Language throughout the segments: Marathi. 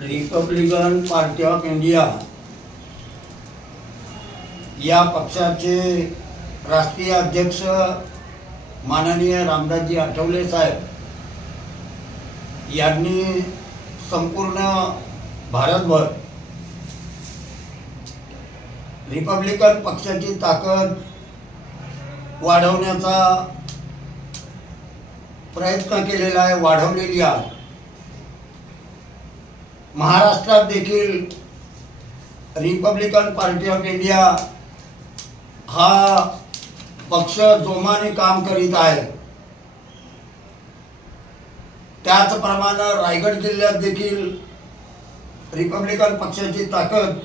रिपब्लिकन पार्टी ऑफ इंडिया या पक्षाचे राष्ट्रीय अध्यक्ष माननीय रामदासजी आठवले साहेब यांनी संपूर्ण भारतभर रिपब्लिकन पक्षाची ताकद वाढवण्याचा प्रयत्न केलेला आहे वाढवलेली आहे. महाराष्ट्रात देखील रिपब्लिकन पार्टी ऑफ इंडिया हा पक्ष जोमाने काम करीत आहे. त्याचप्रमाणे रायगड जिल्ह्यात देखील रिपब्लिकन पक्षाची ताकद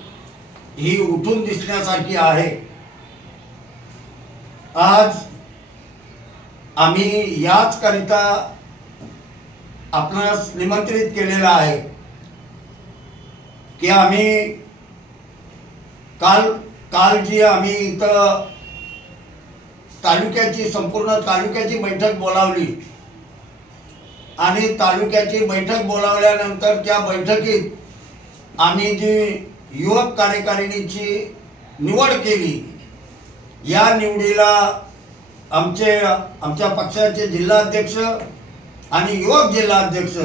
ही उठून दिसण्यासारखी आहे. आज आम्ही याच करिता आपणास निमंत्रित केलेला आहे. की आम्ही काल काल जी आम्ही इथं तालुक्याची संपूर्ण तालुक्याची बैठक बोलावली. आणि तालुक्याची बैठक बोलावल्यानंतर त्या बैठकीत आम्ही जी युवक कार्यकारिणीची निवड केली या निवडीला आमचे आमच्या पक्षाचे जिल्हाध्यक्ष आणि युवक जिल्हाध्यक्ष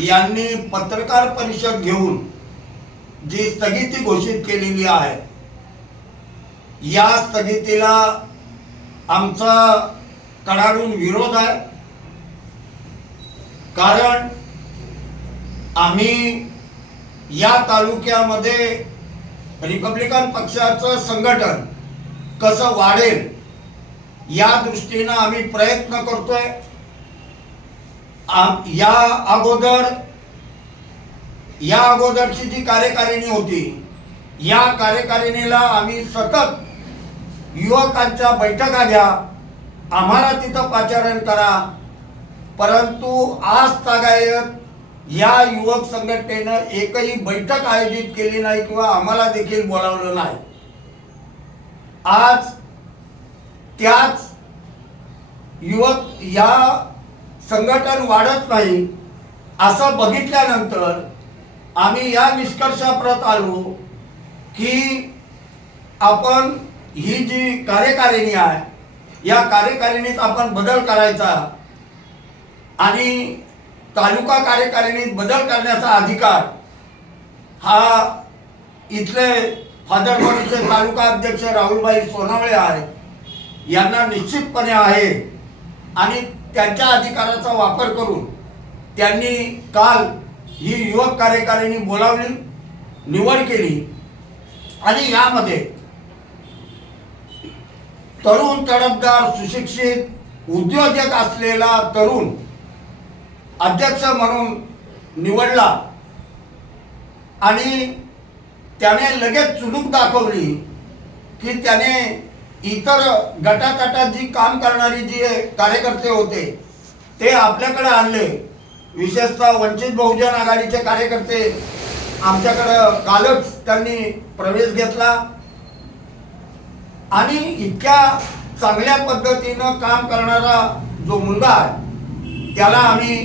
यांनी पत्रकार परिषद घेऊन जी स्थगिती घोषित केलेली आहे या स्थगितीला आमचा कडाडून विरोध आहे. कारण आम्ही या तालुक्यामध्ये रिपब्लिकन पक्षाचं संघटन कसं वाढेल या दृष्टीनं आम्ही प्रयत्न करतोय. या अगोदर या अगोदरची जी कार्यकारिणी होती या कार्यकारिणीला आम्ही सतत युवकांच्या बैठका घ्या आम्हाला तिथं पाचारण करा. परंतु आज तागायत या युवक संघटनेनं एकही बैठक आयोजित केली नाही किंवा आम्हाला देखील बोलावलं नाही. आज त्याच युवक या संघटन वाढत नाही असं बघितल्यानंतर आम्ही या निष्कर्षाप्रत आलो की आपण ही जी कार्यकारिणी आहे या कार्यकारिणीत आपण बदल करायचा आणि तालुका कार्यकारिणीत बदल करण्याचा अधिकार हा इथले फादरवाडीचे तालुका अध्यक्ष राहुलबाई सोनावळे आहेत यांना निश्चितपणे आहे. आणि त्यांच्या अधिकाराचा वापर करून त्यांनी काल ही युवक कार्यकारिणी बोलावली निवड केली आणि यामध्ये तरुण तडफदार सुशिक्षित उद्योजक असलेला तरुण अध्यक्ष म्हणून निवडला आणि त्याने लगेच चुणूक दाखवली की त्याने इतर गटातटात जी काम करणारी जी कार्यकर्ते होते ते आपल्याकडे आणले. विशेषतः वंचित बहुजन आघाडीचे कार्यकर्ते आमच्याकडं कालच त्यांनी प्रवेश घेतला. आणि इतक्या चांगल्या पद्धतीनं काम करणारा जो मुलगा आहे त्याला आम्ही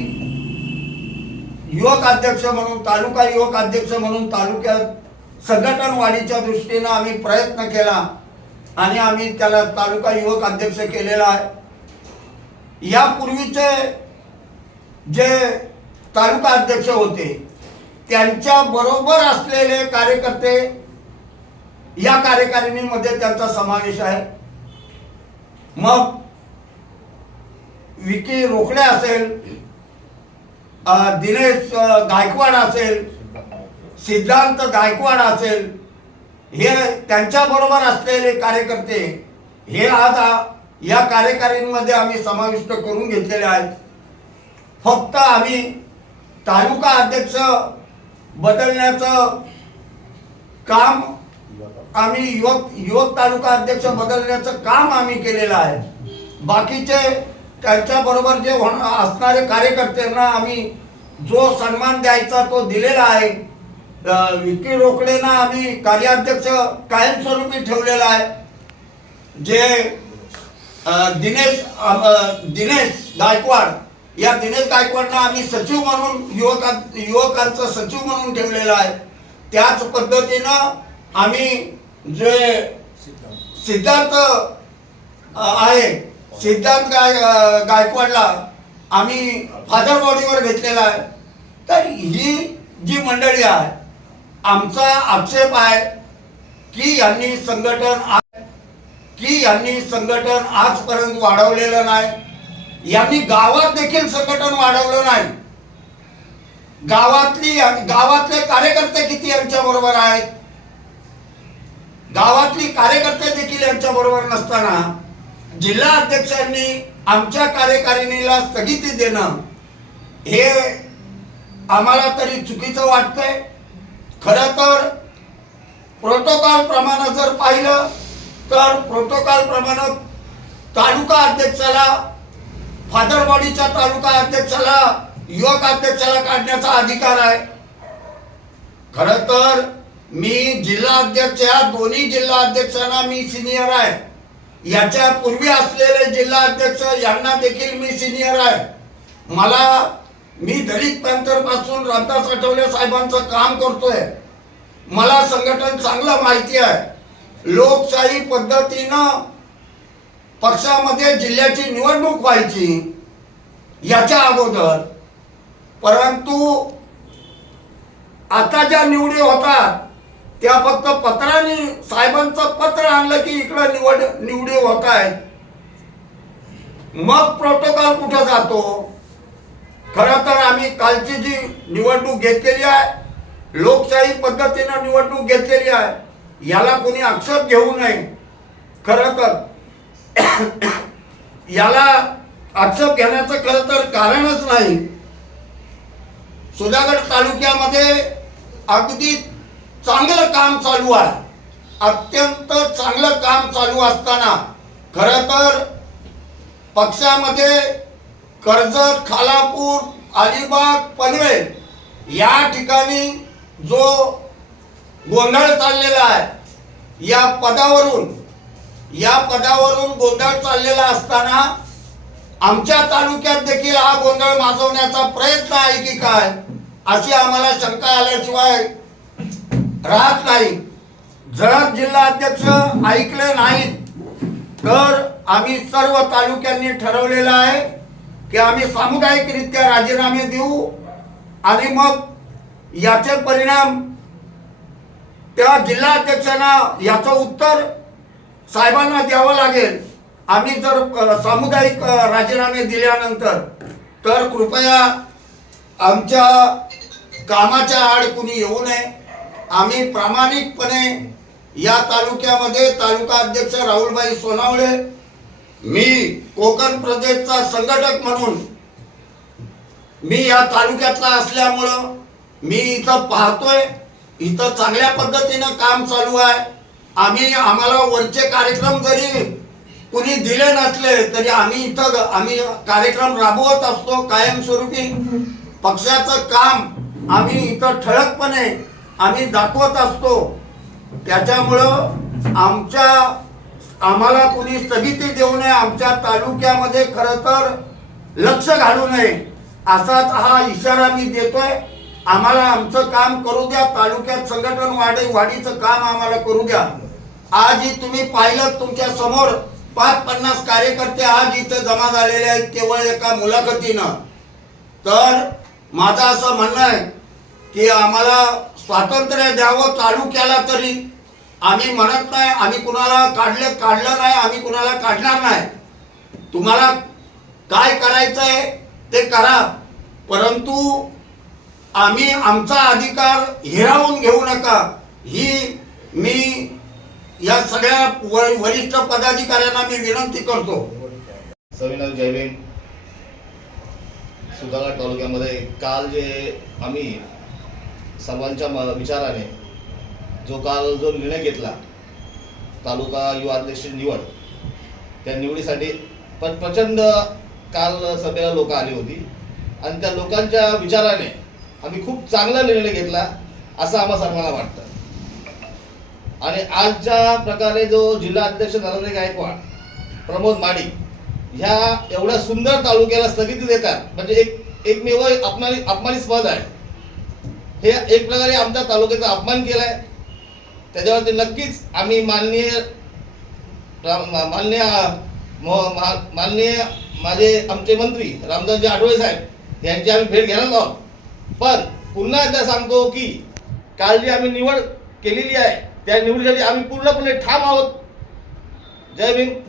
युवक अध्यक्ष म्हणून तालुका युवक अध्यक्ष म्हणून तालुक्यात संघटन वाढीच्या दृष्टीनं आम्ही प्रयत्न केला आणि आम्ही त्याला तालुका युवक अध्यक्ष केलेला आहे. यापूर्वीचे जे तालुका अध्यक्ष होते त्यांच्या बरोबर असलेले कार्यकर्ते या कार्यकारिणीमध्ये त्यांचा समावेश आहे. मग विकी रोखडे असेल दिनेश गायकवाड असेल सिद्धांत गायकवाड असेल हे त्यांच्या बरोबर असलेले कार्यकर्ते हे आज या कार्यकारिणीमध्ये आम्ही समाविष्ट करून घेतलेले आहेत. फक्त आम्ही तालुका अध्यक्ष बदलण्याचं काम आम्ही युवक युवक तालुका अध्यक्ष बदलण्याचं काम आम्ही केलेलं आहे. बाकीचे त्यांच्याबरोबर जे होण असणारे कार्यकर्त्यांना आम्ही जो सन्मान द्यायचा तो दिलेला आहे. विकी रोकडेंना आम्ही कार्याध्यक्ष कायमस्वरूपी ठेवलेला आहे. जे दिनेश दिनेश गायकवाड या दिनेश गायकवाडना आम्ही सचिव म्हणून युवका युवकांचं सचिव म्हणून ठेवलेलं आहे. त्याच पद्धतीनं आम्ही जे सिद्धार्थ आहे सिद्धार्थ गाय गायकवाडला आम्ही फादर बॉडीवर घेतलेला आहे. तर ही जी मंडळी आहे आमचा आक्षेप आहे की यांनी संघटन आ- की यांनी संघटन आजपर्यंत वाढवलेलं नाही. यांनी गावात देखील संघटन वाढवलं नाही. गावातली गावातले कार्यकर्ते किती यांच्या बरोबर आहेत? गावातली कार्यकर्ते देखील यांच्या बरोबर नसताना जिल्हा अध्यक्षांनी आमच्या कार्यकारिणीला स्थगिती देणं हे आम्हाला तरी चुकीचं वाटतंय. खरं तर प्रोटोकॉल प्रमाणे जर पाहिलं तर प्रोटोकॉल प्रमाणे तालुका अध्यक्षाला फादर तालुका अध्यक्षाला युवक अध्यक्षाला काढण्याचा अधिकार आहे. खर तर मी जिल्हा अध्यक्ष या दोन्ही जिल्हा अध्यक्षांना मी सिनियर आहे. याच्या पूर्वी असलेले जिल्हा अध्यक्ष यांना देखील मी सिनियर आहे. मला मी दलित पॅन्थरपासून रामदास आठवले साहेबांचं काम करतोय. मला संघटन चांगलं माहिती आहे. लोकशाही पद्धतीनं पक्षामध्ये जिल्ह्याची निवडणूक व्हायची याच्या अगोदर. परंतु आता ज्या निवडी होतात त्या फक्त पत्राने साहेबांचं पत्र आणलं की इकडं निवड निवडी होत आहेत. मग प्रोटोकॉल कुठं जातो? खरं तर आम्ही कालची जी निवडणूक घेतलेली आहे लोकशाही पद्धतीनं निवडणूक घेतलेली आहे याला कोणी आक्षेप घेऊ नये. खरं तर याला आक्षेप घेण्याचं खरं तर कारणच नाही. सुधागड तालुक्यामध्ये अगदी चांगलं काम चालू आहे. अत्यंत चांगलं काम चालू असताना खरं तर पक्षामध्ये कर्जत खालापूर अलिबाग पनवेल या ठिकाणी जो गोंधळ चाललेला आहे या पदावरून या पदावरून गोंधळ चाललेला असताना आमच्या तालुक्यात देखील हा गोंधळ माजवण्याचा प्रयत्न आहे की काय अशी आम्हाला शंका आल्याशिवाय राहत नाही. जर जिल्हा अध्यक्ष ऐकले नाहीत तर आम्ही सर्व तालुक्यांनी ठरवलेलं आहे की आम्ही सामुदायिकरित्या राजीनामे देऊ आणि मग याचे परिणाम त्या जिल्हा अध्यक्षांना याचं उत्तर साहेबांना द्यावं लागेल. आम्ही जर सामुदायिक राजीनामे दिल्यानंतर तर कृपया आमच्या कामाच्या आड कुणी येऊ नये. आम्ही प्रामाणिकपणे या तालुक्यामध्ये तालुका अध्यक्ष राहुलबाई सोनावळे मी कोकण प्रदेशचा संघटक म्हणून मी या तालुक्यातला असल्यामुळं मी इथं पाहतोय. इथं चांगल्या पद्धतीनं काम चालू आहे. आम्ही आम्हाला वरचे कार्यक्रम जरी कुणी दिले नसले तरी आम्ही इथं आम्ही कार्यक्रम राबवत असतो कायमस्वरूपी. पक्षाचं काम आम्ही इथं ठळकपणे आम्ही दाखवत असतो. त्याच्यामुळं आमच्या आम्हाला कुणी स्थगिती देऊ नये आमच्या तालुक्यामध्ये खरं तर लक्ष घालू नये असाच हा इशारा मी देतोय. आम्हाला आमचं काम करू द्या तालुक्यात संघटन वाढी वाढीचं काम आम्हाला करू द्या. आजही तुम्ही पाहिलं तुमच्यासमोर पाच पन्नास कार्यकर्ते आज इथं जमा झालेले आहेत केवळ एका मुलाखतीनं. तर माझं असं म्हणणं आहे की आम्हाला स्वातंत्र्य द्यावं तालुक्याला तरी. आम्ही म्हणत नाही आम्ही कुणाला काढलं काढलं नाही आम्ही कुणाला काढणार नाही. तुम्हाला काय करायचं आहे ते करा. परंतु आम्ही आमचा अधिकार हिरावून घेऊ नका. ही मी या सगळ्या वरिष्ठ पदाधिकाऱ्यांना मी विनंती करतो. सविनय जयभीम सुधागड तालुक्यामध्ये काल जे आम्ही सर्वांच्या विचाराने जो काल जो निर्णय घेतला तालुका युवा अध्यक्ष निवड त्या निवडीसाठी पण प्रचंड काल सभेला लोक आली होती. आणि त्या लोकांच्या विचाराने आम्ही खूप चांगला निर्णय घेतला असं आम्हा सर्वांना वाटतं. आणि आजच्या प्रकारे जो जिल्हा अध्यक्ष नरेंद्र गायकवाड प्रमोद माडी ह्या एवढ्या सुंदर तालुक्याला स्थगिती देतात म्हणजे एक एकमेव अपमानी अपमानिस्पद आहे. हे एक प्रकारे आमच्या तालुक्याचा अपमान केलाय. त्याच्यावरती नक्कीच आम्ही माननीय राम- माननीय म- माननीय माझे आमचे मंत्री रामदासजी आठवले साहेब यांची आम्ही भेट घेणार आहोत. पण पुन्हा एकदा सांगतो की काल जी आम्ही निवड केलेली आहे त्या निवडीसाठी आम्ही पूर्णपणे ठाम आहोत. जय भीम.